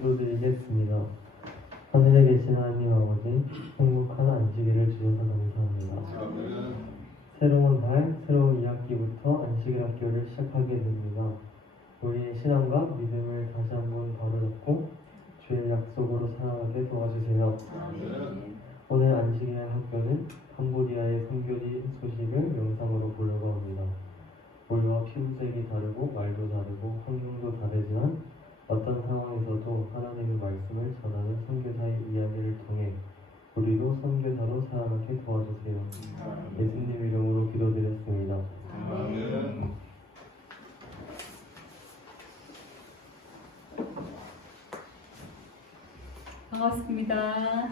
기도드리겠습니다. 하늘에 계신 하나님 아버지, 행복한 안식일을 주셔서 감사합니다. 아멘. 새로운 달, 새로운 2학기부터 안식일 학교를 시작하게 됩니다. 우리의 신앙과 믿음을 다시 한번 바로잡고 주의 약속으로 살아가게 도와주세요. 아멘. 오늘 안식일 학교는 캄보디아의 선교지 소식을 영상으로 보려고 합니다. 우리와 피부색이 다르고 말도 다르고 환경도 다르지만 어떤 상황에서도 하나님의 말씀을 전하는 선교사의 이야기를 통해 우리도 선교사로 살아가게 도와주세요. 예수님 이름으로 기도드렸습니다. 아멘. 반갑습니다.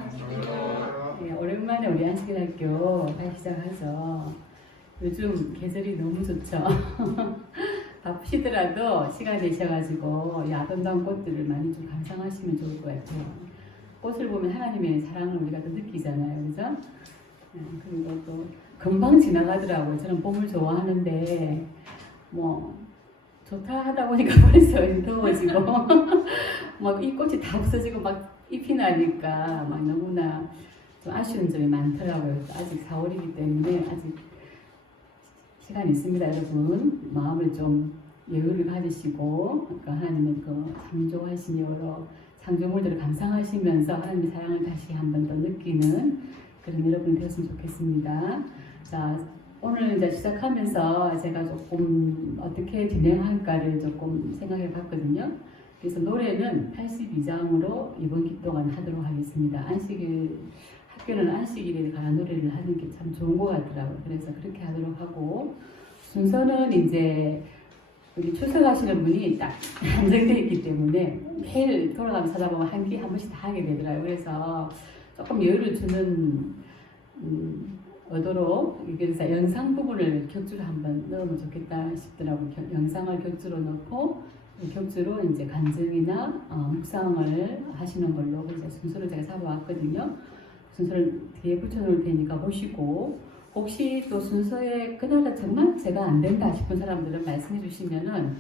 네, 오랜만에 우리 안식일학교 다시 시작하죠. 요즘 계절이 너무 좋죠. 바쁘시더라도 시간 내셔가지고 이 아름다운 꽃들을 많이 좀 감상하시면 좋을 것 같아요. 꽃을 보면 하나님의 사랑을 우리가 또 느끼잖아요, 그죠? 그리고 또 금방 지나가더라고요. 저는 봄을 좋아하는데 뭐 좋다 하다 보니까 벌써 더워지고 막 이 꽃이 다 없어지고 막 잎이 나니까 막 너무나 좀 아쉬운 점이 많더라고요. 아직 4월이기 때문에 아직 시간이 있습니다, 여러분. 마음을 좀 여유를 가지시고 그러니까 하나님의 그 창조하신 여러 창조물들을 감상하시면서 하나님의 사랑을 다시 한 번 더 느끼는 그런 여러분이 되었으면 좋겠습니다. 자, 오늘 이제 시작하면서 제가 조금 어떻게 진행할까를 조금 생각해 봤거든요. 그래서 노래는 82장으로 이번 기 동안 하도록 하겠습니다. 안식일, 학교는 안식일에 관한 노래를 하는 게 참 좋은 것 같더라고요. 그래서 그렇게 하도록 하고, 순서는 이제 우리 출석하시는 분이 딱 안정되어 있기 때문에 매일 돌아가면서 찾아보면 한 번씩 다 하게 되더라고요. 그래서 조금 여유를 주는 의도로 그래서 영상 부분을 격주로 한번 넣으면 좋겠다 싶더라고요. 영상을 격주로 넣고 격주로 이제 간증이나 묵상을 하시는 걸로 그래서 순서를 제가 잡아왔거든요. 순서를 뒤에 붙여놓을 테니까 보시고 혹시 또 순서에 그날은 정말 제가 안 된다 싶은 사람들은 말씀해 주시면은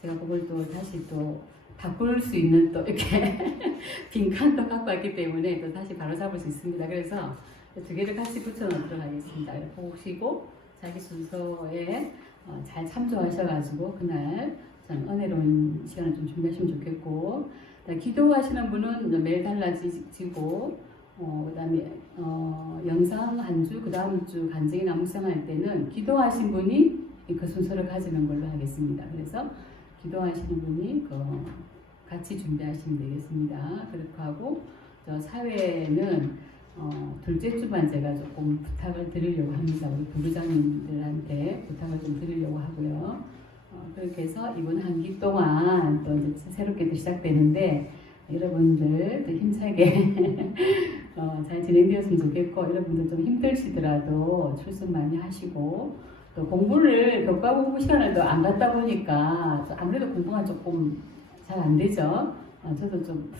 제가 그걸 또 다시 또 바꿀 수 있는 또 이렇게 빈칸도 갖고 왔기 때문에 또 다시 바로 잡을 수 있습니다. 그래서 두 개를 같이 붙여놓도록 하겠습니다. 보시고 자기 순서에 잘 참조하셔가지고 그날 참 은혜로운 시간을 좀 준비하시면 좋겠고 기도하시는 분은 매일 달라지고 그다음에 영상 한 주, 그 다음 주 간증이나 묵상할 때는 기도하신 분이 그 순서를 가지는 걸로 하겠습니다. 그래서 기도하시는 분이 같이 준비하시면 되겠습니다. 그렇게 하고 사회는 둘째 주만 제가 조금 부탁을 드리려고 합니다. 우리 부부장님들한테 부탁을 좀 드리려고 하고요. 그렇게 해서 이번 한 기 동안 또 이제 새롭게 또 시작되는데 여러분들 또 힘차게 잘 진행되었으면 좋겠고 여러분들 좀 힘드시더라도 출석 많이 하시고 또 공부를 교과 공부 시간을 또 안 갔다 보니까 아무래도 공부가 조금 잘 안 되죠. 저도 좀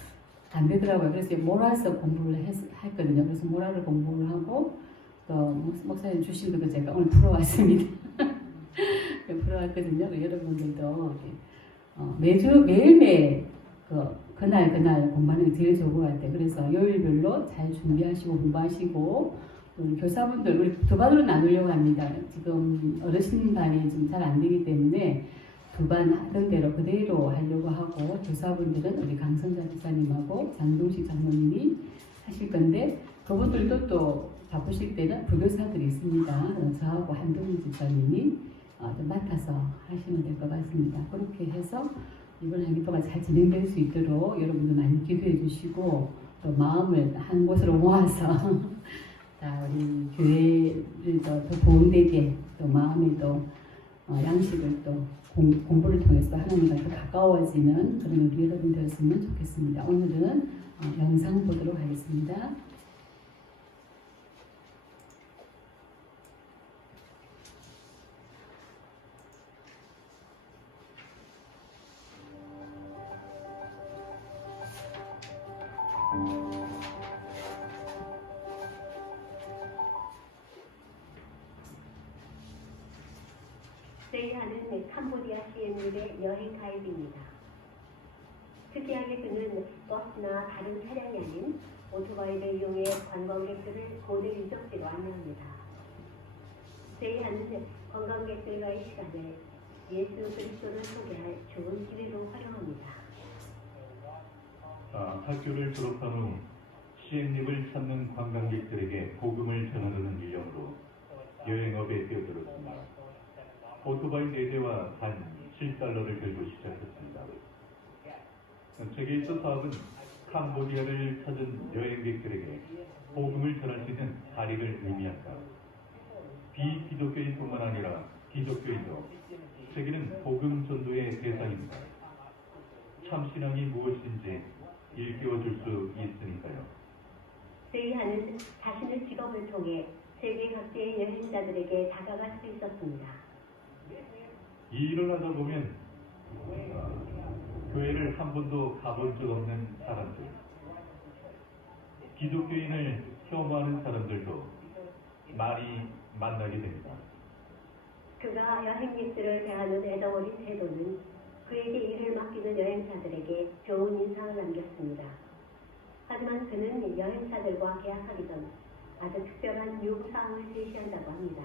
안 되더라고요. 그래서 몰아서 공부를 했거든요. 그래서 몰아를 공부를 하고 또 목사님 주신 것도 제가 오늘 풀어왔습니다. 풀어왔거든요. 여러분들도 매일매일 그날 공부하는 게 제일 좋은 것 같아요. 그래서 요일별로 잘 준비하시고 공부하시고 우리 교사분들 우리 두 반으로 나누려고 합니다. 지금 어르신 반이 좀 잘 안 되기 때문에 두 반 하던 대로 그대로 하려고 하고 교사분들은 우리 강선자 집사님하고 장동식 장로님이 하실 건데 그분들도 또 바쁘실 때는 부교사들이 있습니다. 저하고 한동희 집사님이 좀 맡아서 하시면 될 것 같습니다. 그렇게 해서 이번 한 기 동안 잘 진행될 수 있도록 여러분들 많이 기도해 주시고 또 마음을 한 곳으로 모아서 자, 우리 교회를 더 보온되게 또 마음에 또 양식을 또 공부를 통해서 하나님과 더 가까워지는 그런 우리 여러분 되었으면 좋겠습니다. 오늘은 영상 보도록 하겠습니다. 세이하는 캄보디아 시민들의 여행 가이드입니다. 특이하게 그는 버스나 다른 차량이 아닌 오토바이를 이용해 관광객들을 고대 유적지로 안내합니다. 세이하는 관광객들과의 시간을 예수 그리스도를 소개할 좋은 기회로 활용합니다. 학교를 졸업한 후 시행립을 찾는 관광객들에게 복음을 전하려는 일념으로 여행업에 뛰어들었습니다. 오토바이 4대와 단 7달러를 들고 시작했습니다. 제게 있어 사업은 캄보디아를 찾은 여행객들에게 복음을 전할 수 있는 다리를 의미한다. 비기독교인뿐만 아니라 기독교인도 세계는 복음 전도의 대상입니다. 참신앙이 무엇인지 일깨워줄 수 있으니까요. 세이하는 자신의 직업을 통해 세계 각지의 여행자들에게 다가갈 수 있었습니다. 이 일을 하다 보면 교회를 한 번도 가본 적 없는 사람들, 기독교인을 혐오하는 사람들도 많이 만나게 됩니다. 그가 여행객들을 대하는 애정어린 태도는 그에게 일을 맡기는 여행사들에게 좋은 인상을 남겼습니다. 하지만 그는 여행사들과 계약하기 전 아주 특별한 요구사항을 제시한다고 합니다.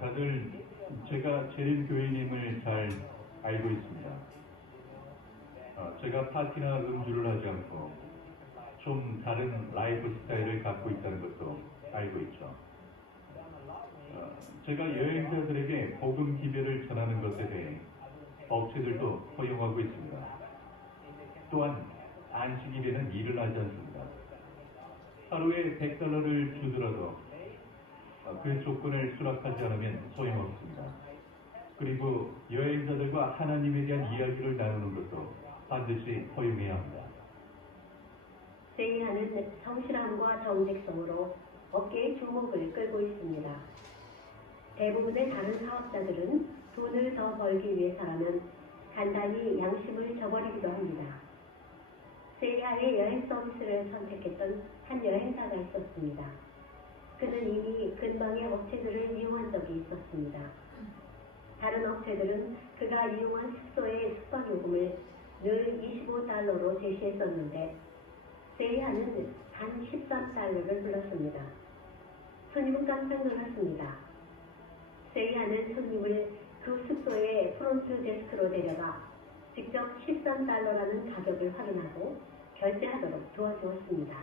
다들 제가 재림교인임을 잘 알고 있습니다. 제가 파티나 음주를 하지 않고 좀 다른 라이프 스타일을 갖고 있다는 것도 알고 있죠. 제가 여행자들에게 복음 기별을 전하는 것에 대해 업체들도 허용하고 있습니다. 또한 안식일에는 일을 하지 않습니다. 하루에 $100를 주더라도 그 조건을 수락하지 않으면 소용없습니다. 그리고 여행자들과 하나님에 대한 이야기를 나누는 것도 반드시 허용해야 합니다. 세이하는 성실함과 정직성으로 업계의 주목을 끌고 있습니다. 대부분의 다른 사업자들은 돈을 더 벌기 위해서라면 간단히 양심을 저버리기도 합니다. 세이하의 여행 서비스를 선택했던 한 여행사가 있었습니다. 그는 이미 근방의 업체들을 이용한 적이 있었습니다. 다른 업체들은 그가 이용한 숙소의 숙박요금을 늘 $25로 제시했었는데 세이하는 단 $13를 불렀습니다. 손님은 깜짝 놀랐습니다. 세이하는 손님을 그 숙소의 프론트 데스크로 데려가 직접 $13라는 가격을 확인하고 결제하도록 도와주었습니다.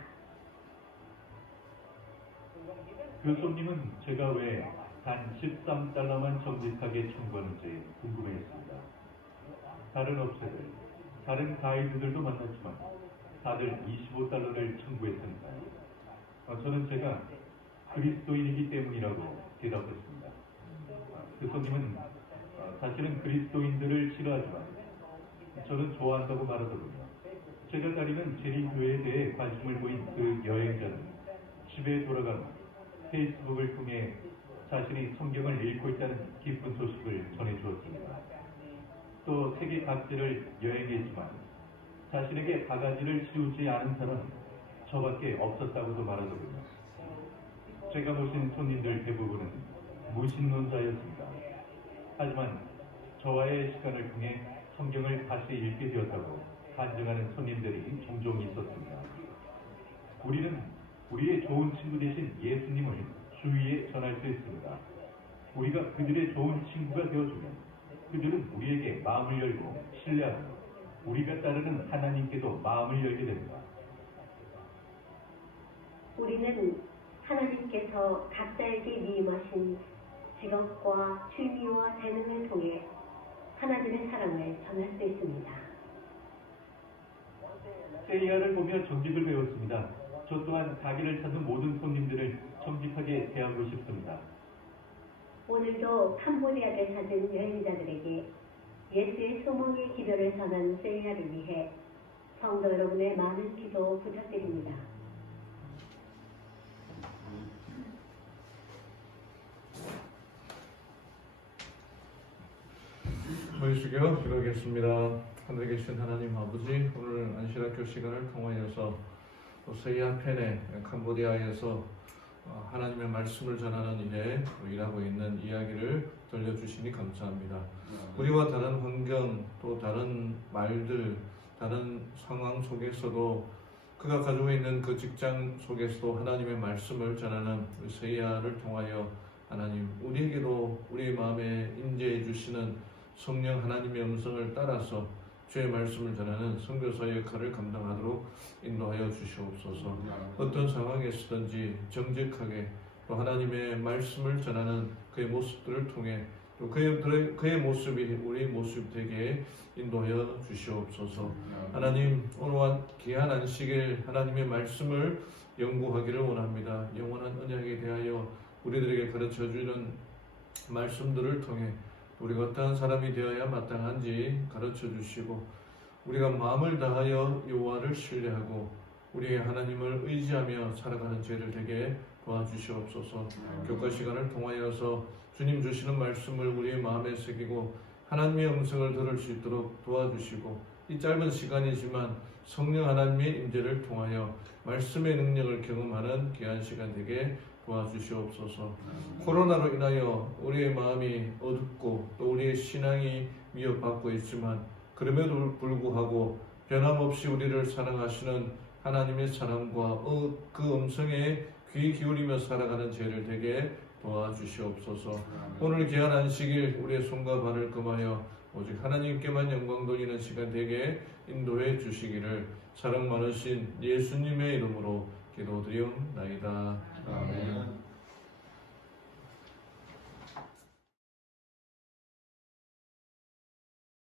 그 손님은 제가 왜 단 $13만 정직하게 청구하는지 궁금해했습니다. 다른 업체들, 다른 가이드들도 만났지만 다들 $25를 청구했으니까요. 저는 제가 그리스도인이기 때문이라고 대답했습니다. 그 손님은 사실은 그리스도인들을 싫어하지만 저는 좋아한다고 말하더군요. 제가 다니는 재림교회에 대해 관심을 보인 그 여행자는 집에 돌아가 페이스북을 통해 자신이 성경을 읽고 있다는 기쁜 소식을 전해주었습니다. 또 세계 각지를 여행했지만 자신에게 바가지를 씌우지 않은 사람은 저밖에 없었다고도 말하더군요. 제가 모신 손님들 대부분은 무신론자였습니다. 하지만 저와의 시간을 통해 성경을 다시 읽게 되었다고 간증하는 손님들이 종종 있었습니다. 우리는 우리의 좋은 친구 대신 예수님을 주위에 전할 수 있습니다. 우리가 그들의 좋은 친구가 되어주면 그들은 우리에게 마음을 열고 신뢰하고 우리가 따르는 하나님께도 마음을 열게 됩니다. 우리는 하나님께서 각자에게 미임하신 직업과 취미와 재능을 통해 하나님의 사랑을 전할 수 있습니다. 세이아를 보며 정직을 배웠습니다. 저 또한 가게를 찾는 모든 손님들을 정직하게 대하고 싶습니다. 오늘도 캄보디아를 찾은 여행자들에게 예수의 소망의 기별을 전하는 세이아를 위해 성도 여러분의 많은 기도 부탁드립니다. 모이시기로 기도하겠습니다. 하늘에 계신 하나님 아버지, 오늘 안실학교 시간을 통하여서 또 세이아 펜에 캄보디아에서 하나님의 말씀을 전하는 일에 일하고 있는 이야기를 들려주시니 감사합니다. 우리와 다른 환경 또 다른 말들 다른 상황 속에서도 그가 가지고 있는 그 직장 속에서도 하나님의 말씀을 전하는 세이아를 통하여 하나님 우리에게도 우리의 마음에 임재해 주시는 성령 하나님의 음성을 따라서 주의 말씀을 전하는 선교사의 역할을 감당하도록 인도하여 주시옵소서. 어떤 상황에서든지 정직하게 또 하나님의 말씀을 전하는 그의 모습들을 통해 또 그의 모습이 우리 모습 되게 인도하여 주시옵소서. 하나님 오늘과 귀한 안식일 하나님의 말씀을 연구하기를 원합니다. 영원한 언약에 대하여 우리들에게 가르쳐주는 말씀들을 통해 우리가 어떠한 사람이 되어야 마땅한지 가르쳐 주시고 우리가 마음을 다하여 여호와를 신뢰하고 우리의 하나님을 의지하며 살아가는 죄를 되게 도와주시옵소서. 교과 시간을 통하여서 주님 주시는 말씀을 우리의 마음에 새기고 하나님의 음성을 들을 수 있도록 도와주시고 이 짧은 시간이지만 성령 하나님의 임재를 통하여 말씀의 능력을 경험하는 귀한 시간 되게 도와주시옵소서. 코로나로 인하여 우리의 마음이 어둡고 또 우리의 신앙이 위협받고 있지만 그럼에도 불구하고 변함없이 우리를 사랑하시는 하나님의 사랑과 그 음성에 귀 기울이며 살아가는 죄를 되게 도와주시옵소서. 오늘 귀한 안식일 우리의 손과 발을 금하여 오직 하나님께만 영광 돌리는 시간 되게 인도해 주시기를 사랑 많으신 예수님의 이름으로 기도드리옵나이다. 아멘.